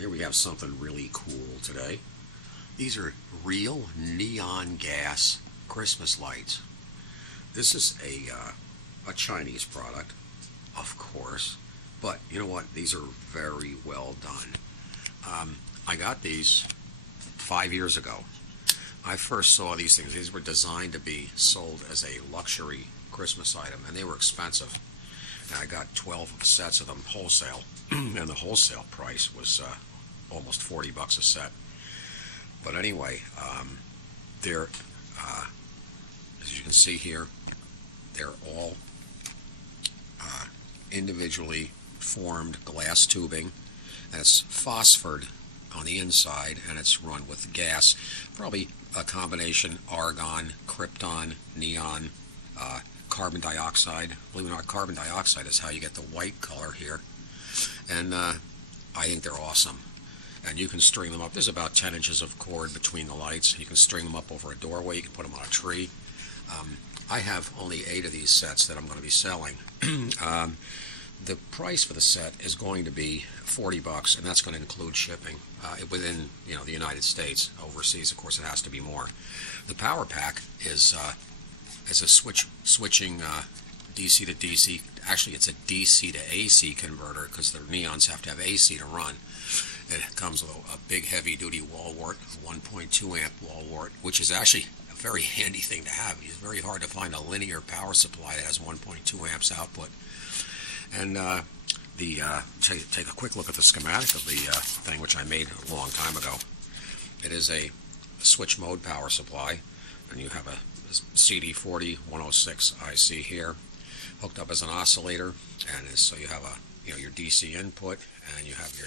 Here we have something really cool today. These are real neon gas Christmas lights. This is a Chinese product, of course, but you know what? These are very well done. I got these 5 years ago. I first saw these things. These were designed to be sold as a luxury Christmas item, and they were expensive. And I got 12 sets of them wholesale, and the wholesale price was almost $40 a set. But anyway, they're, as you can see here, they're all individually formed glass tubing, and it's phosphored on the inside, and it's run with gas, probably a combination argon, krypton, neon, carbon dioxide. Believe it or not, carbon dioxide is how you get the white color here. And I think they're awesome. And you can string them up. There's about 10 inches of cord between the lights. You can string them up over a doorway. You can put them on a tree. I have only 8 of these sets that I'm going to be selling. The price for the set is going to be $40, and that's going to include shipping within the United States. Overseas, of course, it has to be more. The power pack is a switching DC to DC. Actually, it's a DC to AC converter because the neons have to have AC to run. It comes with a big heavy-duty wall wart, a 1.2 amp wall wart, which is actually a very handy thing to have. It's very hard to find a linear power supply that has 1.2 amps output. And take a quick look at the schematic of the thing, which I made a long time ago. It is a switch mode power supply, and you have a CD40 106 IC here, hooked up as an oscillator, and so you have your DC input, and you have your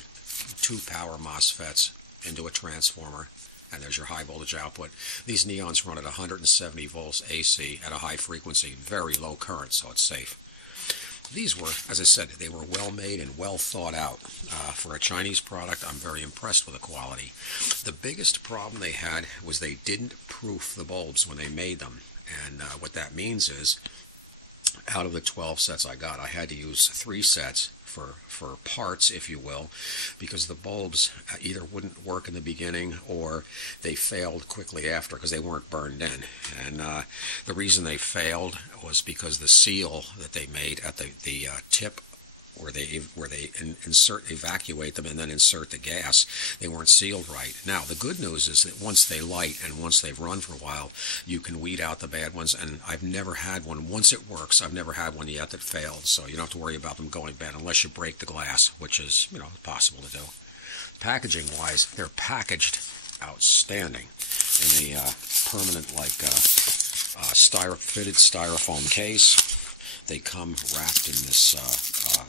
2 power MOSFETs into a transformer, and there's your high voltage output. These neons run at 170 volts AC at a high frequency, very low current, so it's safe. These were, as I said, they were well made and well thought out. For a Chinese product, I'm very impressed with the quality. The biggest problem they had was they didn't proof the bulbs when they made them. And what that means is, out of the 12 sets I got, I had to use 3 sets for parts, if you will, because the bulbs either wouldn't work in the beginning or they failed quickly after because they weren't burned in. And the reason they failed was because the seal that they made at the tip where they evacuate them and then insert the gas, they weren't sealed right. Now, the good news is that once they light and once they've run for a while, you can weed out the bad ones, and I've never had one. Once it works, I've never had one yet that failed, so you don't have to worry about them going bad unless you break the glass, which is, possible to do. Packaging-wise, they're packaged outstanding in a permanent, fitted styrofoam case. They come wrapped in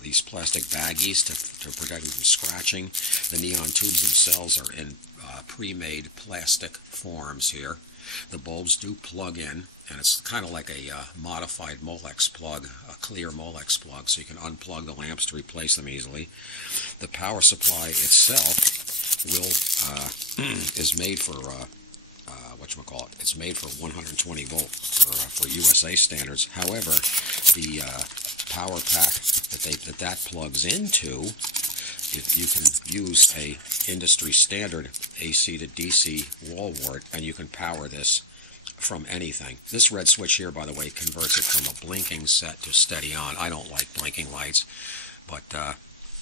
these plastic baggies to protect them from scratching. The neon tubes themselves are in pre-made plastic forms here. The bulbs do plug in, and it's kind of like a modified Molex plug, a clear Molex plug, so you can unplug the lamps to replace them easily. The power supply itself is made for it's made for 120 volt for USA standards. However, the power pack that plugs into, you can use a industry standard AC to DC wall wart, and you can power this from anything. This red switch here, by the way, converts it from a blinking set to steady on. I don't like blinking lights, but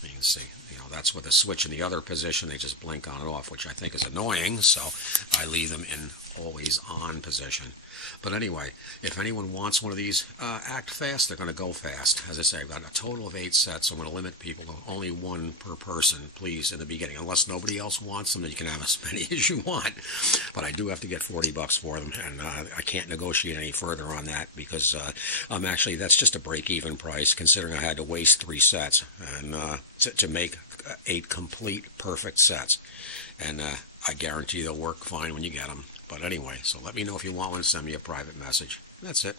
you can see, that's with a switch in the other position. They just blink on and off, which I think is annoying, so I leave them in always on position. But anyway, if anyone wants one of these, act fast. They're going to go fast. As I say, I've got a total of 8 sets, so I'm going to limit people to only 1 per person, please, in the beginning. Unless nobody else wants them, then you can have as many as you want. But I do have to get $40 for them, and I can't negotiate any further on that because that's just a break-even price, considering I had to waste 3 sets and to make 8 complete, perfect sets. And I guarantee they'll work fine when you get them. But anyway, so let me know if you want one. Send me a private message. That's it.